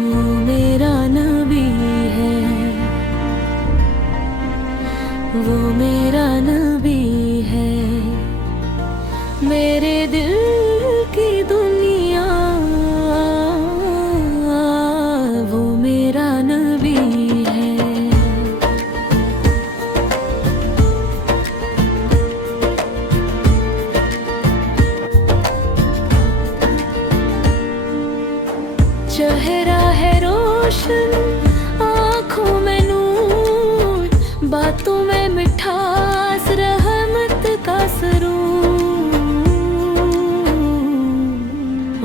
वो मेरा नबी है, वो मेरा नबी है। मेरे दिल की दुनिया, वो मेरा नबी है। चेहरा है रोशन, आँखों में नूर, बातों में मिठास, रहमत का सरूर।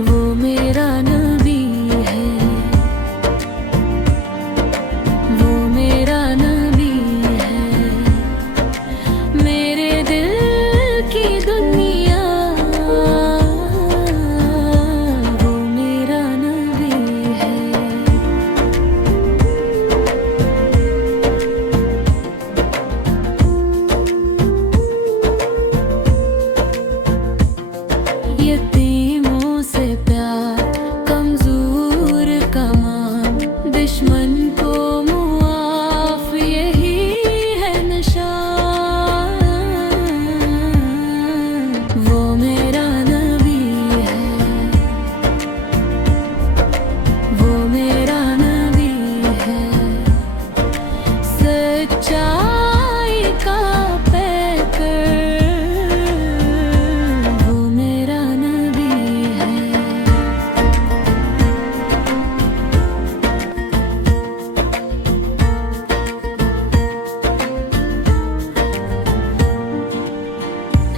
वो मेरा नबी है, वो मेरा नबी है। मेरे दिल की दुनिया, वो मेरा नबी है। यतीमों से प्यार, कमजोर का मान, दुश्मन को मुआफ, यही है निशान। वो मेरा नबी है, वो मेरा नबी है। सच्चाई का पैकर, वो मेरा नबी है।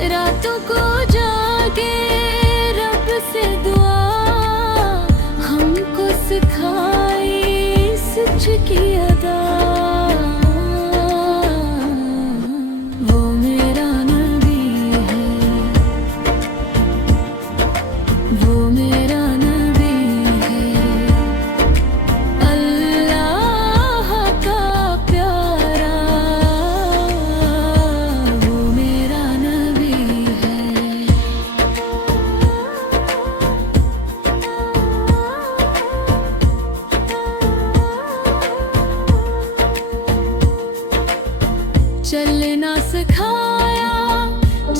रातों को जागे रब से दुआ, हमको सिखाई सच की अदा। वो मेरा नबी है, वो मेरा नबी है। अल्लाह का प्यारा, वो मेरा नबी है। चलना सिखाया,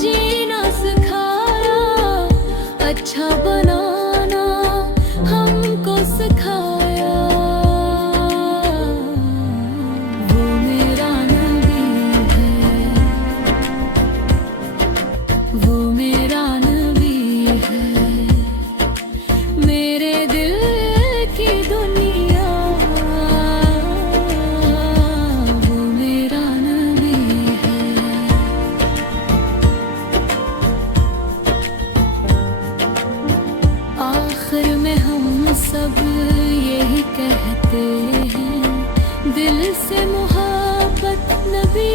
जीना सिखाया, अच्छा बनाना हमको सिखाया। वो मेरा नबी है, वो मेरा नबी है। मेरे दिल की दुनिया, वो मेरा नबी है। आखिर में हम सब यही कहते हैं, दिल से मोहब्बत नबी